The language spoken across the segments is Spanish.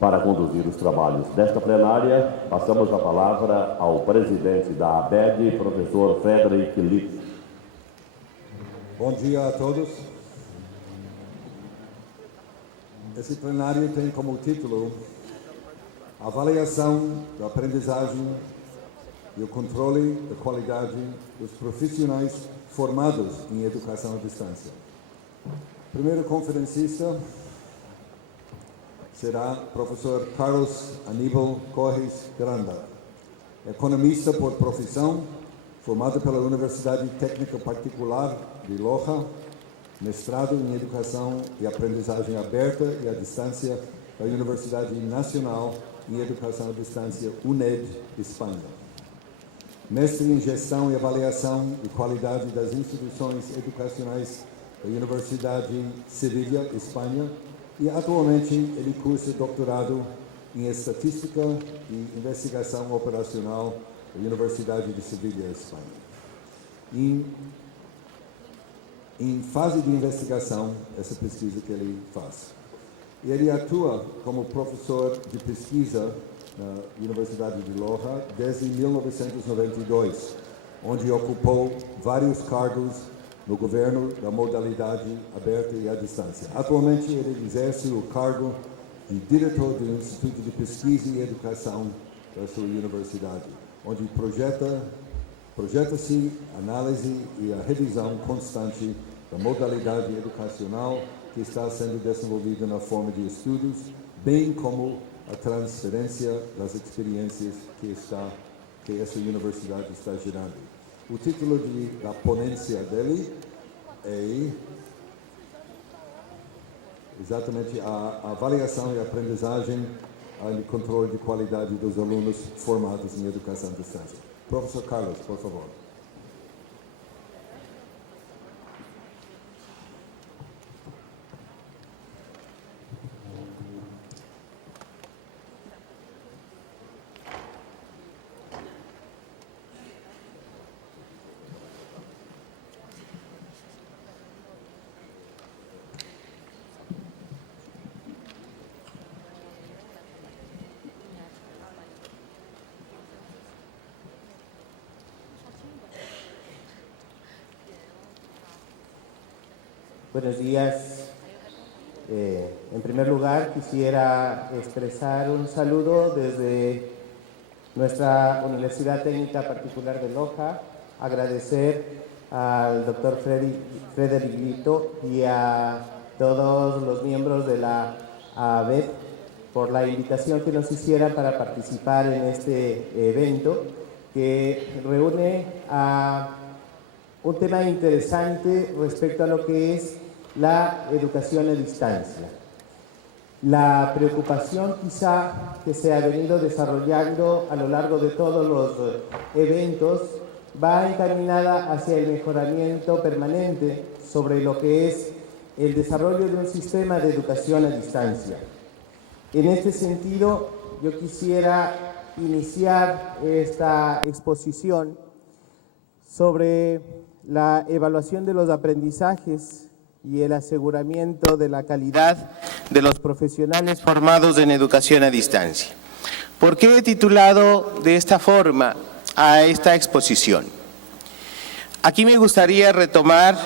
Para conduzir os trabalhos desta plenária, passamos a palavra ao presidente da ABED, professor Frederic Lito. Bom dia a todos. Esse plenário tem como título Avaliação da aprendizagem e o controle da qualidade dos profissionais formados em educação à distância. O primeiro conferencista será o professor Carlos Aníbal Corres Granda, economista por profissão, formado pela Universidade Técnica Particular de Loja, mestrado em Educação e Aprendizagem Aberta e à Distância da Universidade Nacional em Educação à Distância, UNED, Espanha. Mestre em Gestão e Avaliação de Qualidade das Instituições Educacionais da Universidade Sevilha, Espanha, e atualmente ele cursa doutorado em Estatística e Investigação Operacional da Universidade de Sevilha, Espanha. Em fase de investigação, essa pesquisa que ele faz. Ele atua como professor de pesquisa na Universidade de Loja desde 1992, onde ocupou vários cargos no governo da modalidade aberta e à distância. Atualmente, ele exerce o cargo de diretor do Instituto de Pesquisa e Educação da sua universidade, onde projeta-se a análise e a revisão constante da modalidade educacional que está sendo desenvolvida na forma de estudos, bem como a transferência das experiências que essa universidade está gerando. O título da ponência dele é exatamente a avaliação e aprendizagem e controle de qualidade dos alunos formados em educação à distância. Professor Carlos, por favor. Buenos días. En primer lugar, quisiera expresar un saludo desde nuestra Universidad Técnica Particular de Loja, agradecer al doctor Frederic Lito y a todos los miembros de la ABED por la invitación que nos hicieran para participar en este evento que reúne a un tema interesante respecto a lo que es la educación a distancia. La preocupación quizá que se ha venido desarrollando a lo largo de todos los eventos va encaminada hacia el mejoramiento permanente sobre lo que es el desarrollo de un sistema de educación a distancia. En este sentido, yo quisiera iniciar esta exposición sobre la evaluación de los aprendizajes y el aseguramiento de la calidad de los profesionales formados en educación a distancia. ¿Por qué he titulado de esta forma a esta exposición? Aquí me gustaría retomar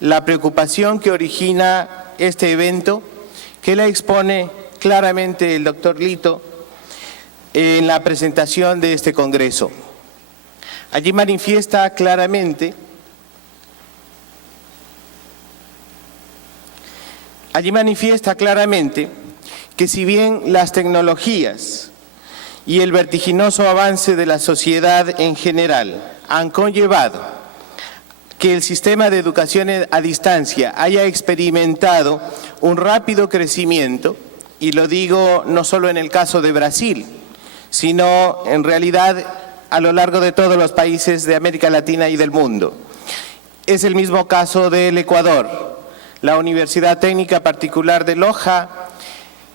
la preocupación que origina este evento, que la expone claramente el doctor Lito en la presentación de este congreso. Allí manifiesta claramente que si bien las tecnologías y el vertiginoso avance de la sociedad en general han conllevado que el sistema de educación a distancia haya experimentado un rápido crecimiento, y lo digo no solo en el caso de Brasil, sino en realidad a lo largo de todos los países de América Latina y del mundo. Es el mismo caso del Ecuador. La Universidad Técnica Particular de Loja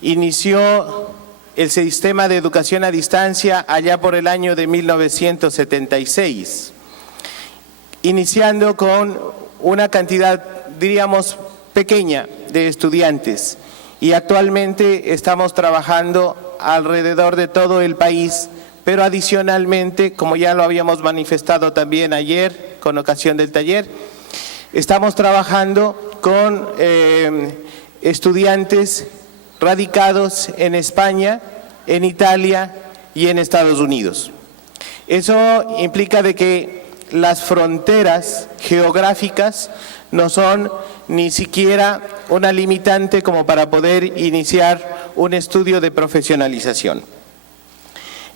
inició el sistema de educación a distancia allá por el año de 1976, iniciando con una cantidad, diríamos, pequeña de estudiantes y actualmente estamos trabajando alrededor de todo el país, pero adicionalmente, como ya lo habíamos manifestado también ayer con ocasión del taller, estamos trabajando con estudiantes radicados en España, en Italia y en Estados Unidos. Eso implica de que las fronteras geográficas no son ni siquiera una limitante como para poder iniciar un estudio de profesionalización.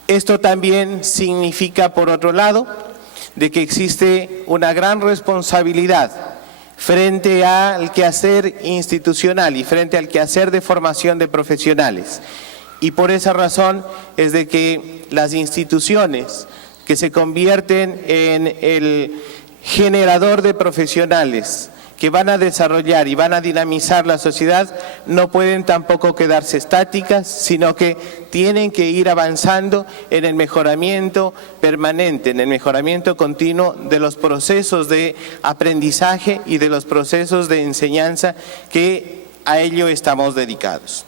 Esto también significa, por otro lado, de que existe una gran responsabilidad frente al quehacer institucional y frente al quehacer de formación de profesionales. Y por esa razón es de que las instituciones que se convierten en el generador de profesionales que van a desarrollar y van a dinamizar la sociedad no pueden tampoco quedarse estáticas, sino que tienen que ir avanzando en el mejoramiento permanente, en el mejoramiento continuo de los procesos de aprendizaje y de los procesos de enseñanza que a ello estamos dedicados.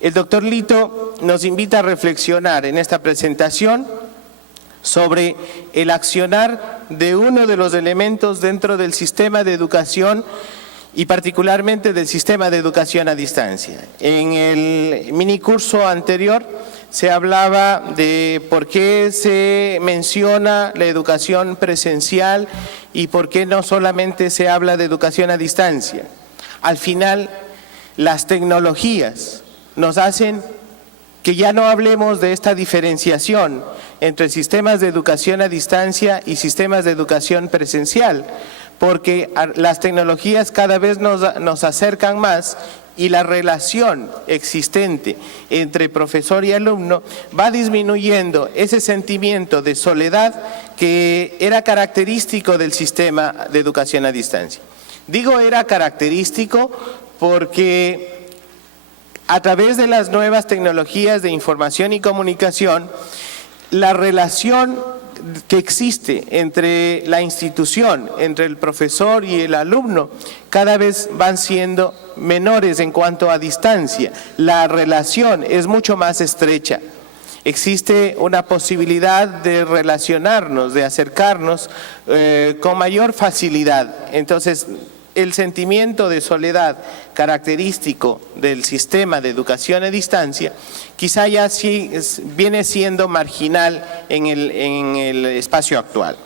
El doctor Lito nos invita a reflexionar en esta presentación sobre el accionar de uno de los elementos dentro del sistema de educación y particularmente del sistema de educación a distancia. En el minicurso anterior se hablaba de por qué se menciona la educación presencial y por qué no solamente se habla de educación a distancia. Al final, las tecnologías nos hacen que ya no hablemos de esta diferenciación entre sistemas de educación a distancia y sistemas de educación presencial, porque las tecnologías cada vez nos acercan más y la relación existente entre profesor y alumno va disminuyendo ese sentimiento de soledad que era característico del sistema de educación a distancia. Digo era característico porque a través de las nuevas tecnologías de información y comunicación, la relación que existe entre la institución, entre el profesor y el alumno, cada vez van siendo menores en cuanto a distancia. La relación es mucho más estrecha. Existe una posibilidad de relacionarnos, de acercarnos con mayor facilidad. Entonces, el sentimiento de soledad característico del sistema de educación a distancia quizá ya sí viene siendo marginal en el espacio actual.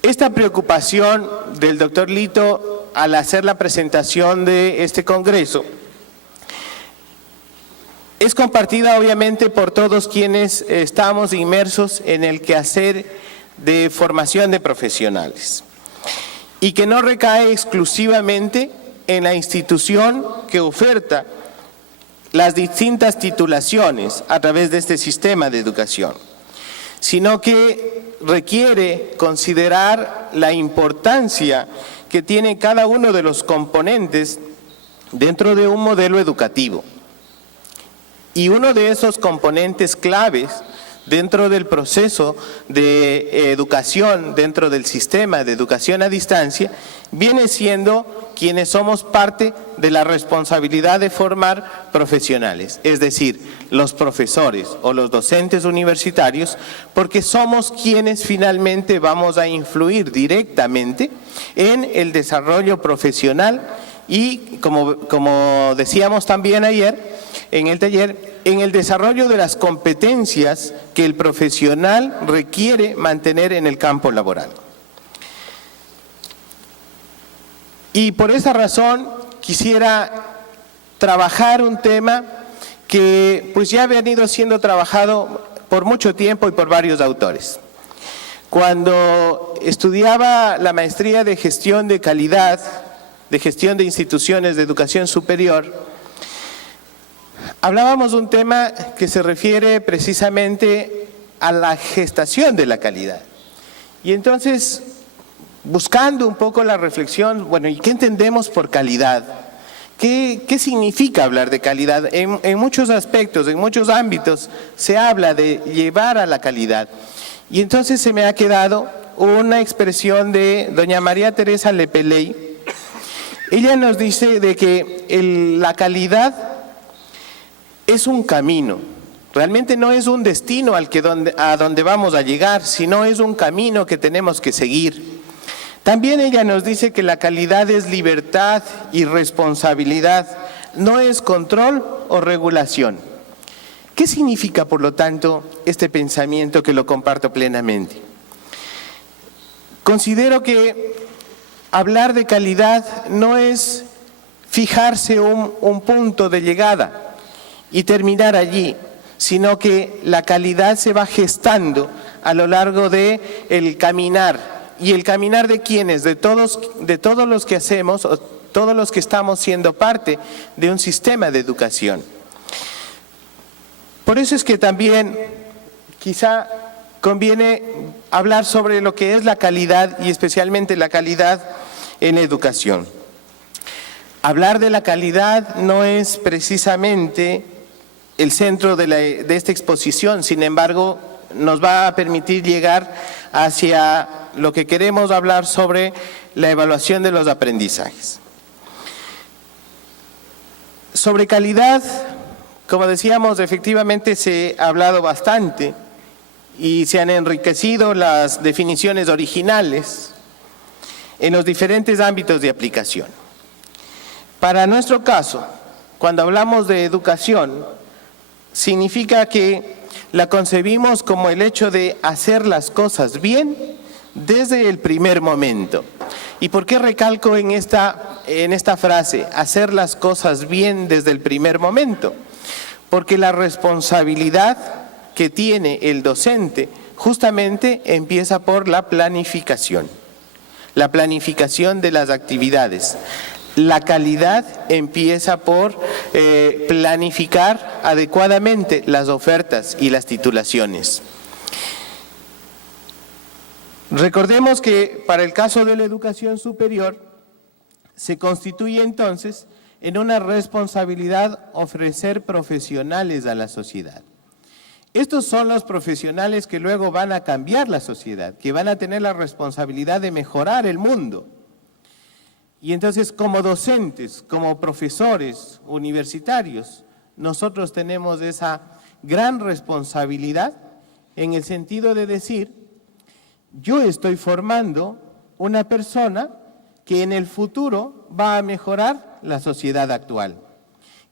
Esta preocupación del doctor Lito al hacer la presentación de este congreso es compartida obviamente por todos quienes estamos inmersos en el quehacer de formación de profesionales, y que no recae exclusivamente en la institución que oferta las distintas titulaciones a través de este sistema de educación, sino que requiere considerar la importancia que tiene cada uno de los componentes dentro de un modelo educativo. Y uno de esos componentes claves dentro del proceso de educación, dentro del sistema de educación a distancia, viene siendo quienes somos parte de la responsabilidad de formar profesionales, es decir, los profesores o los docentes universitarios, porque somos quienes finalmente vamos a influir directamente en el desarrollo profesional y, como decíamos también ayer en el taller, en el desarrollo de las competencias que el profesional requiere mantener en el campo laboral. Y por esa razón quisiera trabajar un tema que pues ya ha venido siendo trabajado por mucho tiempo y por varios autores. Cuando estudiaba la maestría de gestión de calidad, de gestión de instituciones de educación superior, hablábamos de un tema que se refiere precisamente a la gestación de la calidad. Y entonces, buscando un poco la reflexión, bueno, ¿y qué entendemos por calidad? ¿Qué significa hablar de calidad? En muchos aspectos, en muchos ámbitos, se habla de llevar a la calidad. Y entonces se me ha quedado una expresión de doña María Teresa Lepeley. Ella nos dice de que la calidad es un camino. Realmente no es un destino a donde vamos a llegar, sino es un camino que tenemos que seguir. También ella nos dice que la calidad es libertad y responsabilidad, no es control o regulación. ¿Qué significa, por lo tanto, este pensamiento que lo comparto plenamente? Considero que hablar de calidad no es fijarse un punto de llegada y terminar allí, sino que la calidad se va gestando a lo largo del caminar. ¿Y el caminar de quiénes? De todos los que hacemos, o todos los que estamos siendo parte de un sistema de educación. Por eso es que también quizá conviene hablar sobre lo que es la calidad y especialmente la calidad en educación. Hablar de la calidad no es precisamente el centro de esta exposición, sin embargo, nos va a permitir llegar hacia lo que queremos hablar sobre la evaluación de los aprendizajes. Sobre calidad, como decíamos, efectivamente se ha hablado bastante y se han enriquecido las definiciones originales en los diferentes ámbitos de aplicación. Para nuestro caso, cuando hablamos de educación, significa que la concebimos como el hecho de hacer las cosas bien desde el primer momento. ¿Y por qué recalco en esta frase, hacer las cosas bien desde el primer momento? Porque la responsabilidad que tiene el docente justamente empieza por la planificación de las actividades. La calidad empieza por planificar adecuadamente las ofertas y las titulaciones. Recordemos que para el caso de la educación superior se constituye entonces en una responsabilidad ofrecer profesionales a la sociedad. Estos son los profesionales que luego van a cambiar la sociedad, que van a tener la responsabilidad de mejorar el mundo. Y entonces, como docentes, como profesores universitarios, nosotros tenemos esa gran responsabilidad en el sentido de decir, yo estoy formando una persona que en el futuro va a mejorar la sociedad actual,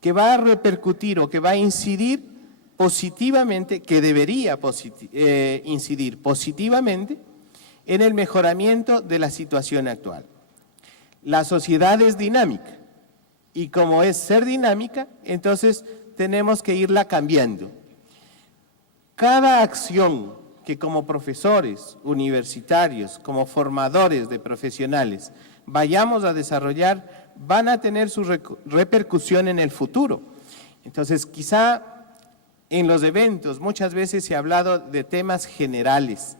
que va a repercutir o que va a incidir positivamente, que debería incidir positivamente en el mejoramiento de la situación actual. La sociedad es dinámica y como es ser dinámica, entonces tenemos que irla cambiando. Cada acción que como profesores universitarios, como formadores de profesionales, vayamos a desarrollar, van a tener su repercusión en el futuro. Entonces, quizá en los eventos muchas veces se ha hablado de temas generales,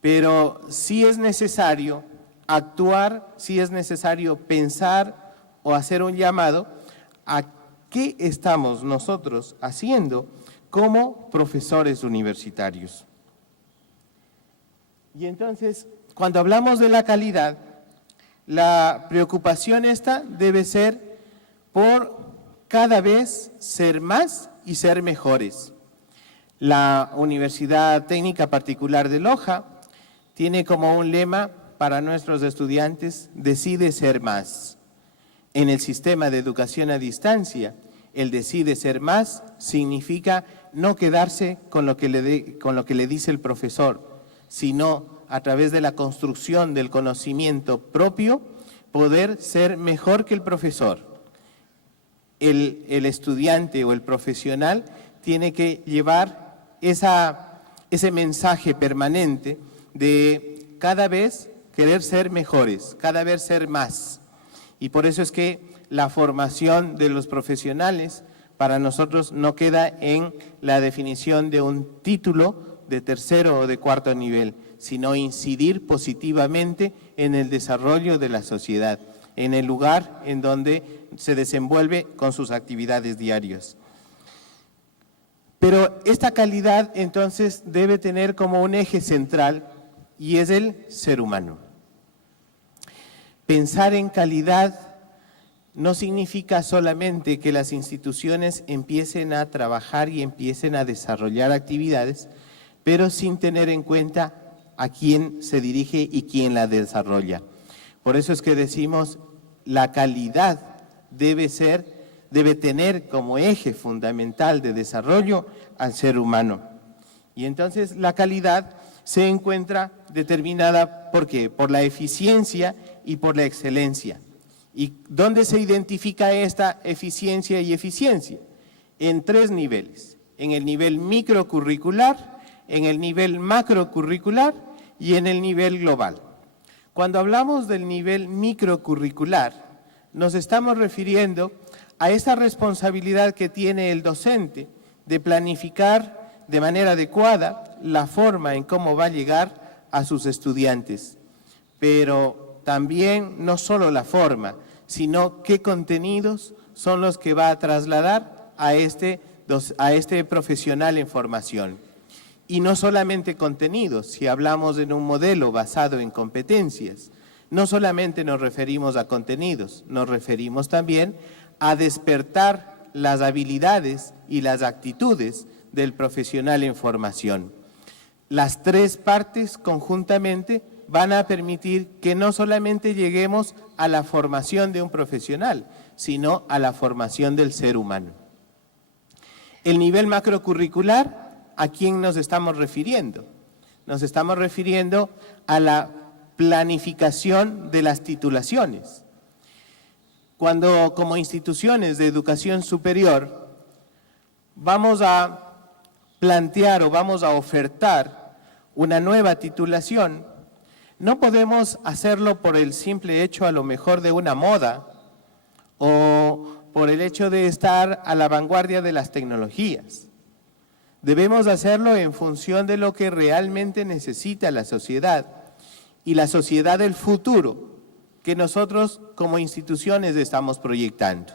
pero sí es necesario actuar, sí es necesario pensar o hacer un llamado a qué estamos nosotros haciendo como profesores universitarios. Y entonces, cuando hablamos de la calidad, la preocupación esta debe ser por cada vez ser más y ser mejores. La Universidad Técnica Particular de Loja tiene como un lema para nuestros estudiantes, decide ser más. En el sistema de educación a distancia, el decide ser más significa no quedarse con lo que le dice el profesor, sino a través de la construcción del conocimiento propio, poder ser mejor que el profesor. El estudiante o el profesional tiene que llevar ese mensaje permanente de cada vez querer ser mejores, cada vez ser más. Y por eso es que la formación de los profesionales para nosotros no queda en la definición de un título de tercero o de cuarto nivel, sino incidir positivamente en el desarrollo de la sociedad, en el lugar en donde se desenvuelve con sus actividades diarias. Pero esta calidad entonces debe tener como un eje central y es el ser humano. Pensar en calidad no significa solamente que las instituciones empiecen a trabajar y empiecen a desarrollar actividades, pero sin tener en cuenta a quién se dirige y quién la desarrolla. Por eso es que decimos, la calidad debe tener como eje fundamental de desarrollo al ser humano. Y entonces la calidad se encuentra determinada, ¿por qué? Por la eficiencia y por la excelencia. ¿Y dónde se identifica esta eficiencia y eficiencia? En 3 niveles, en el nivel microcurricular, en el nivel macrocurricular y en el nivel global. Cuando hablamos del nivel microcurricular, nos estamos refiriendo a esa responsabilidad que tiene el docente de planificar de manera adecuada la forma en cómo va a llegar a sus estudiantes. Pero también no solo la forma, sino qué contenidos son los que va a trasladar a este profesional en formación. Y no solamente contenidos, si hablamos en un modelo basado en competencias, no solamente nos referimos a contenidos, nos referimos también a despertar las habilidades y las actitudes del profesional en formación. Las 3 partes conjuntamente van a permitir que no solamente lleguemos a la formación de un profesional, sino a la formación del ser humano. El nivel macrocurricular, ¿a quién nos estamos refiriendo? Nos estamos refiriendo a la planificación de las titulaciones. Cuando como instituciones de educación superior vamos a plantear o vamos a ofertar una nueva titulación, no podemos hacerlo por el simple hecho a lo mejor de una moda o por el hecho de estar a la vanguardia de las tecnologías. Debemos hacerlo en función de lo que realmente necesita la sociedad y la sociedad del futuro que nosotros como instituciones estamos proyectando.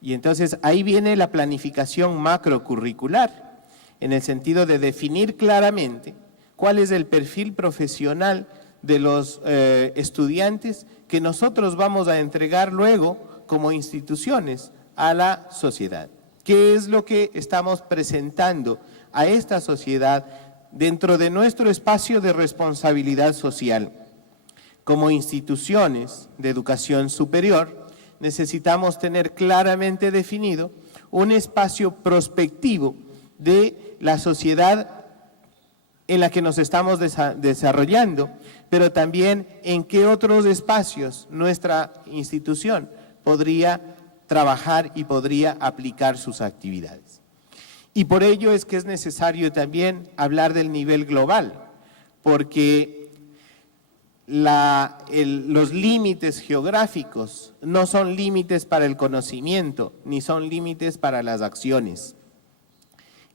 Y entonces ahí viene la planificación macrocurricular, en el sentido de definir claramente cuál es el perfil profesional de los estudiantes que nosotros vamos a entregar luego como instituciones a la sociedad. ¿Qué es lo que estamos presentando a esta sociedad dentro de nuestro espacio de responsabilidad social? Como instituciones de educación superior, necesitamos tener claramente definido un espacio prospectivo de la sociedad en la que nos estamos desarrollando, pero también en qué otros espacios nuestra institución podría trabajar y podría aplicar sus actividades. Y por ello es que es necesario también hablar del nivel global, porque los límites geográficos no son límites para el conocimiento, ni son límites para las acciones.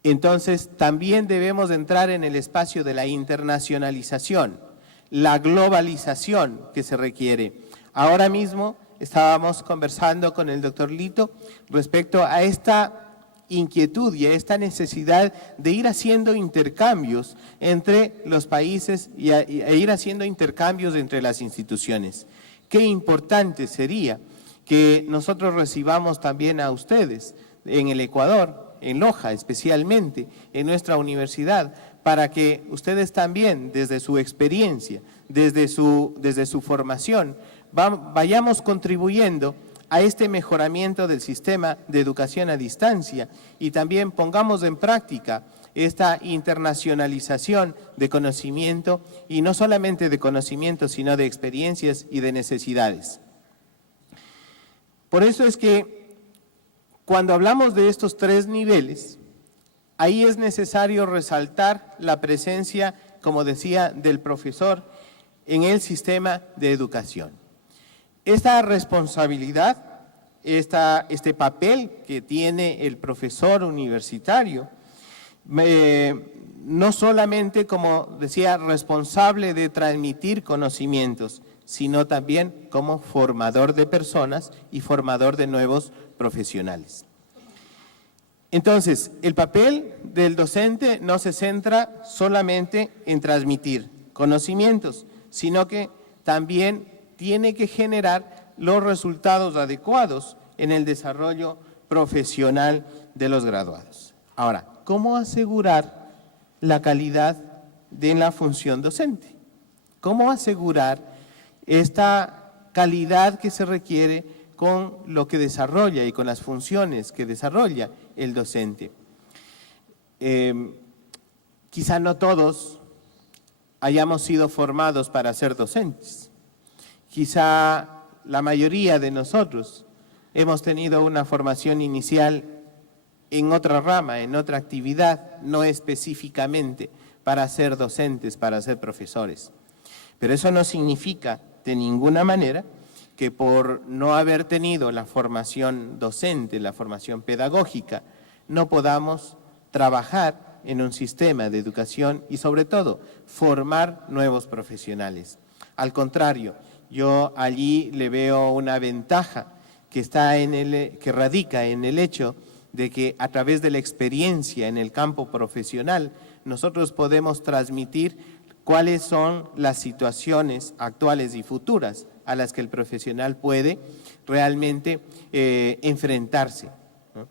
Entonces, también debemos entrar en el espacio de la internacionalización, la globalización que se requiere. Ahora mismo estábamos conversando con el doctor Lito respecto a esta inquietud y a esta necesidad de ir haciendo intercambios entre los países e ir haciendo intercambios entre las instituciones. Qué importante sería que nosotros recibamos también a ustedes en el Ecuador, en Loja especialmente, en nuestra universidad, para que ustedes también desde su experiencia, desde su formación, vayamos contribuyendo a este mejoramiento del sistema de educación a distancia y también pongamos en práctica esta internacionalización de conocimiento y no solamente de conocimiento, sino de experiencias y de necesidades. Por eso es que cuando hablamos de estos 3 niveles, ahí es necesario resaltar la presencia, como decía, del profesor en el sistema de educación. Esta responsabilidad, este papel que tiene el profesor universitario, no solamente, como decía, responsable de transmitir conocimientos, sino también como formador de personas y formador de nuevos profesionales. Entonces, el papel del docente no se centra solamente en transmitir conocimientos, sino que también tiene que generar los resultados adecuados en el desarrollo profesional de los graduados. Ahora, ¿cómo asegurar la calidad de la función docente? ¿Cómo asegurar esta calidad que se requiere con lo que desarrolla y con las funciones que desarrolla el docente? Quizá no todos hayamos sido formados para ser docentes. Quizá la mayoría de nosotros hemos tenido una formación inicial en otra rama, en otra actividad, no específicamente para ser docentes, para ser profesores. Pero eso no significa de ninguna manera que por no haber tenido la formación docente, la formación pedagógica, no podamos trabajar en un sistema de educación y sobre todo formar nuevos profesionales. Al contrario, yo allí le veo una ventaja que radica en el hecho de que a través de la experiencia en el campo profesional nosotros podemos transmitir cuáles son las situaciones actuales y futuras a las que el profesional puede realmente enfrentarse, ¿no?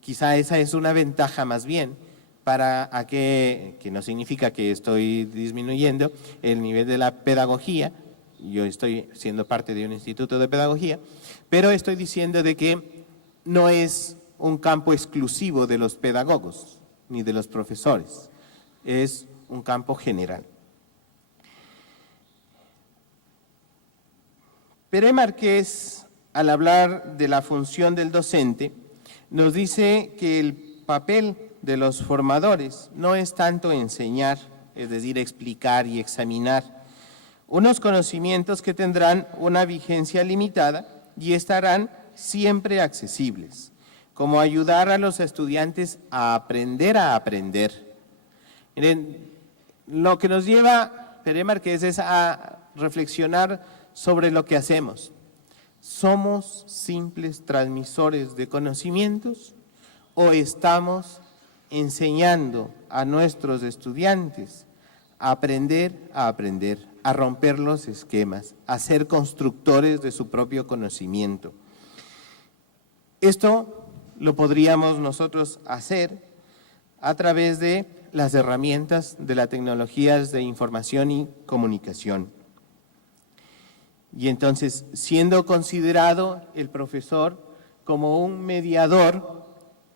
Quizá esa es una ventaja más bien que no significa que estoy disminuyendo el nivel de la pedagogía. Yo estoy siendo parte de un instituto de pedagogía, pero estoy diciendo de que no es un campo exclusivo de los pedagogos ni de los profesores, es un campo general. Pérez Márquez, al hablar de la función del docente, nos dice que el papel de los formadores no es tanto enseñar, es decir, explicar y examinar unos conocimientos que tendrán una vigencia limitada y estarán siempre accesibles, como ayudar a los estudiantes a aprender. Miren, lo que nos lleva Pérez Márquez es a reflexionar sobre lo que hacemos. ¿Somos simples transmisores de conocimientos o estamos enseñando a nuestros estudiantes a aprender, a romper los esquemas, a ser constructores de su propio conocimiento? Esto lo podríamos nosotros hacer a través de las herramientas de las tecnologías de información y comunicación. Y entonces, siendo considerado el profesor como un mediador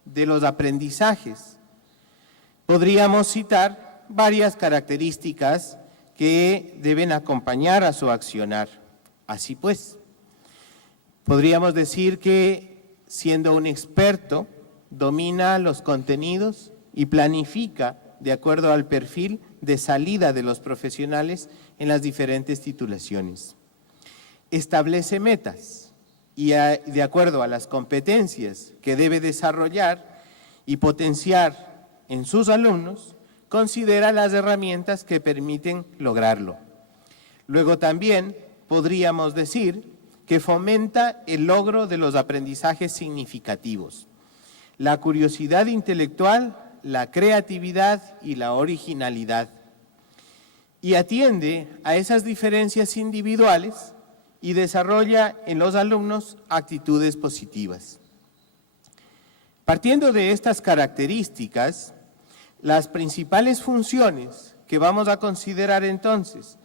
de los aprendizajes, podríamos citar varias características que deben acompañar a su accionar. Así pues, podríamos decir que, siendo un experto, domina los contenidos y planifica de acuerdo al perfil de salida de los profesionales en las diferentes titulaciones. Establece metas y de acuerdo a las competencias que debe desarrollar y potenciar en sus alumnos, considera las herramientas que permiten lograrlo. Luego también podríamos decir que fomenta el logro de los aprendizajes significativos, la curiosidad intelectual, la creatividad y la originalidad, y atiende a esas diferencias individuales y desarrolla en los alumnos actitudes positivas. Partiendo de estas características, las principales funciones que vamos a considerar entonces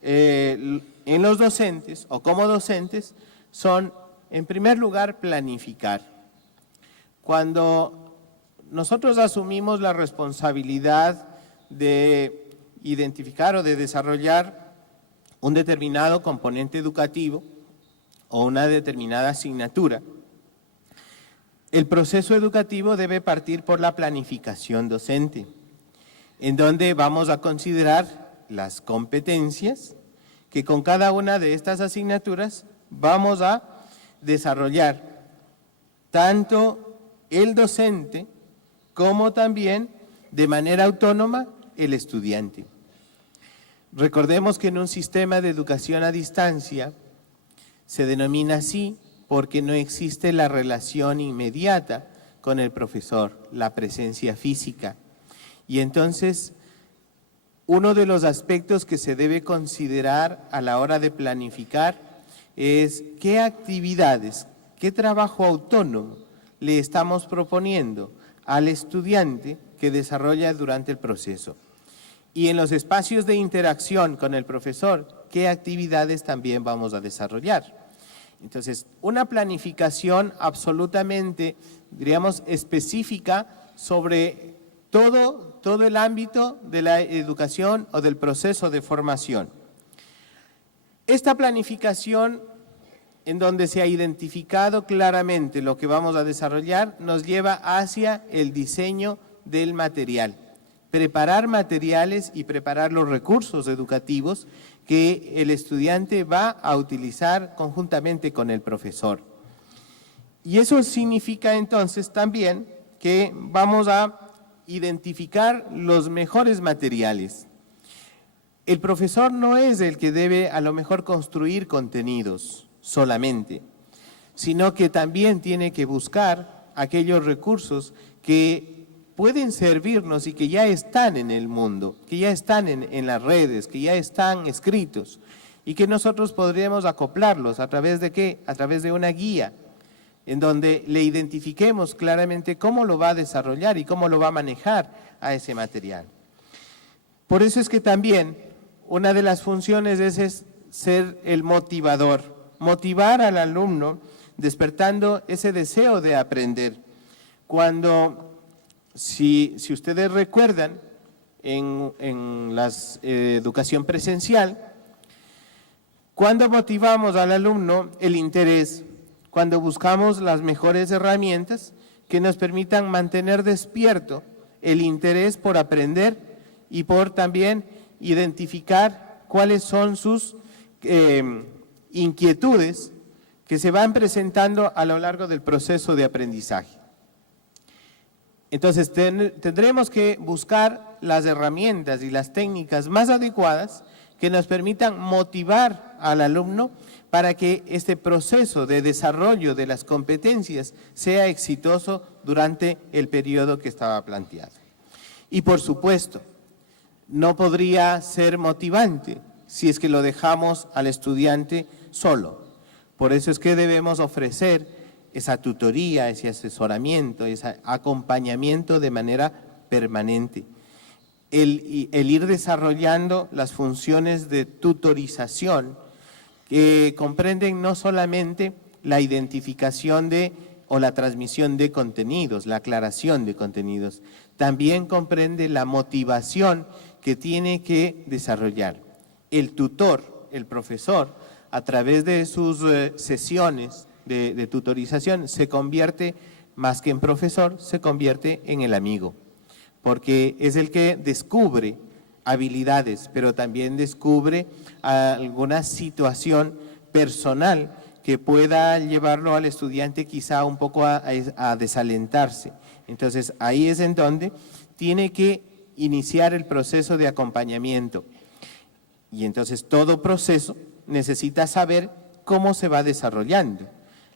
en los docentes o como docentes son, en primer lugar, planificar. Cuando nosotros asumimos la responsabilidad de identificar o de desarrollar un determinado componente educativo o una determinada asignatura, el proceso educativo debe partir por la planificación docente, en donde vamos a considerar las competencias que con cada una de estas asignaturas vamos a desarrollar, tanto el docente como también de manera autónoma el estudiante. Recordemos que en un sistema de educación a distancia se denomina así porque no existe la relación inmediata con el profesor, la presencia física. Y entonces, uno de los aspectos que se debe considerar a la hora de planificar es qué actividades, qué trabajo autónomo le estamos proponiendo al estudiante que desarrolla durante el proceso. Y en los espacios de interacción con el profesor, qué actividades también vamos a desarrollar. Entonces, una planificación absolutamente, diríamos, específica sobre todo el ámbito de la educación o del proceso de formación. Esta planificación, en donde se ha identificado claramente lo que vamos a desarrollar, nos lleva hacia el diseño del material. Preparar materiales y preparar los recursos educativos que el estudiante va a utilizar conjuntamente con el profesor. Y eso significa entonces también que vamos a identificar los mejores materiales. El profesor no es el que debe a lo mejor construir contenidos solamente, sino que también tiene que buscar aquellos recursos que pueden servirnos y que ya están en el mundo, que ya están en las redes, que ya están escritos y que nosotros podríamos acoplarlos ¿a través de qué? A través de una guía en donde le identifiquemos claramente cómo lo va a desarrollar y cómo lo va a manejar a ese material. Por eso es que también una de las funciones es ser el motivador, motivar al alumno despertando ese deseo de aprender. Cuando, si ustedes recuerdan, en la educación presencial, cuando motivamos al alumno el interés, cuando buscamos las mejores herramientas que nos permitan mantener despierto el interés por aprender y por también identificar cuáles son sus inquietudes que se van presentando a lo largo del proceso de aprendizaje. Entonces tendremos que buscar las herramientas y las técnicas más adecuadas que nos permitan motivar al alumno para que este proceso de desarrollo de las competencias sea exitoso durante el periodo que estaba planteado. Y por supuesto, no podría ser motivante si es que lo dejamos al estudiante solo. Por eso es que debemos ofrecer esa tutoría, ese asesoramiento, ese acompañamiento de manera permanente. El ir desarrollando las funciones de tutorización que comprenden no solamente la identificación o la transmisión de contenidos, la aclaración de contenidos, también comprende la motivación que tiene que desarrollar. El tutor, el profesor, a través de sus sesiones de tutorización, se convierte, más que en profesor, se convierte en el amigo, porque es el que descubre habilidades, pero también descubre alguna situación personal que pueda llevarlo al estudiante quizá un poco a desalentarse. Entonces, ahí es en donde tiene que iniciar el proceso de acompañamiento. Y entonces todo proceso necesita saber cómo se va desarrollando.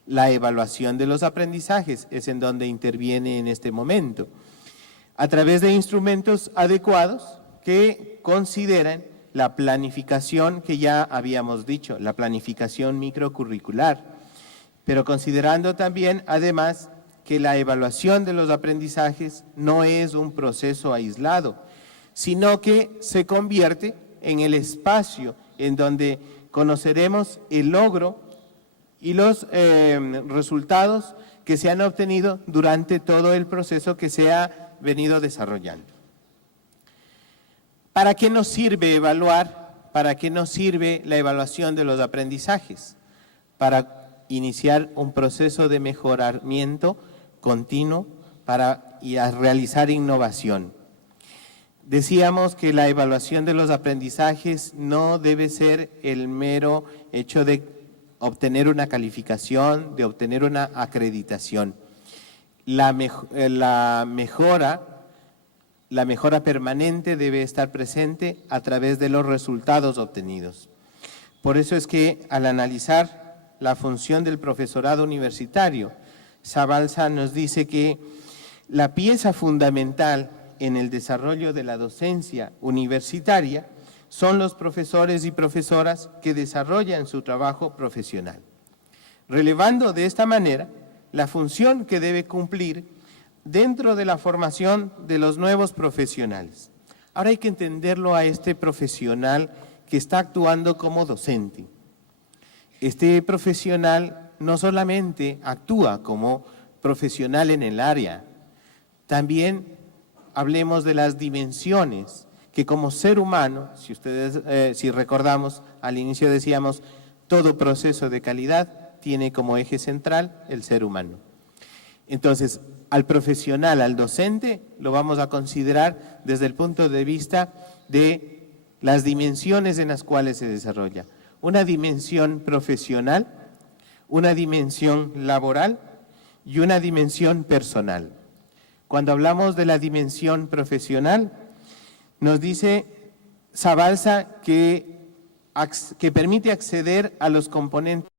La evaluación de los aprendizajes es en donde interviene en este momento, a través de instrumentos adecuados que consideran la planificación que ya habíamos dicho, la planificación microcurricular, pero considerando también, además, que la evaluación de los aprendizajes no es un proceso aislado, sino que se convierte en el espacio en donde conoceremos el logro y los resultados que se han obtenido durante todo el proceso que se ha venido desarrollando. ¿Para qué nos sirve evaluar? ¿Para qué nos sirve la evaluación de los aprendizajes? Para iniciar un proceso de mejoramiento continuo y a realizar innovación. Decíamos que la evaluación de los aprendizajes no debe ser el mero hecho de obtener una calificación, de obtener una acreditación. La mejora permanente debe estar presente a través de los resultados obtenidos. Por eso es que al analizar la función del profesorado universitario, Zabalza nos dice que la pieza fundamental en el desarrollo de la docencia universitaria son los profesores y profesoras que desarrollan su trabajo profesional, relevando de esta manera la función que debe cumplir dentro de la formación de los nuevos profesionales. Ahora hay que entenderlo a este profesional que está actuando como docente. Este profesional no solamente actúa como profesional en el área, también hablemos de las dimensiones que como ser humano, si recordamos, al inicio decíamos, todo proceso de calidad tiene como eje central el ser humano. Entonces, al profesional, al docente, lo vamos a considerar desde el punto de vista de las dimensiones en las cuales se desarrolla. Una dimensión profesional, una dimensión laboral y una dimensión personal. Cuando hablamos de la dimensión profesional, nos dice Zabalza que permite acceder a los componentes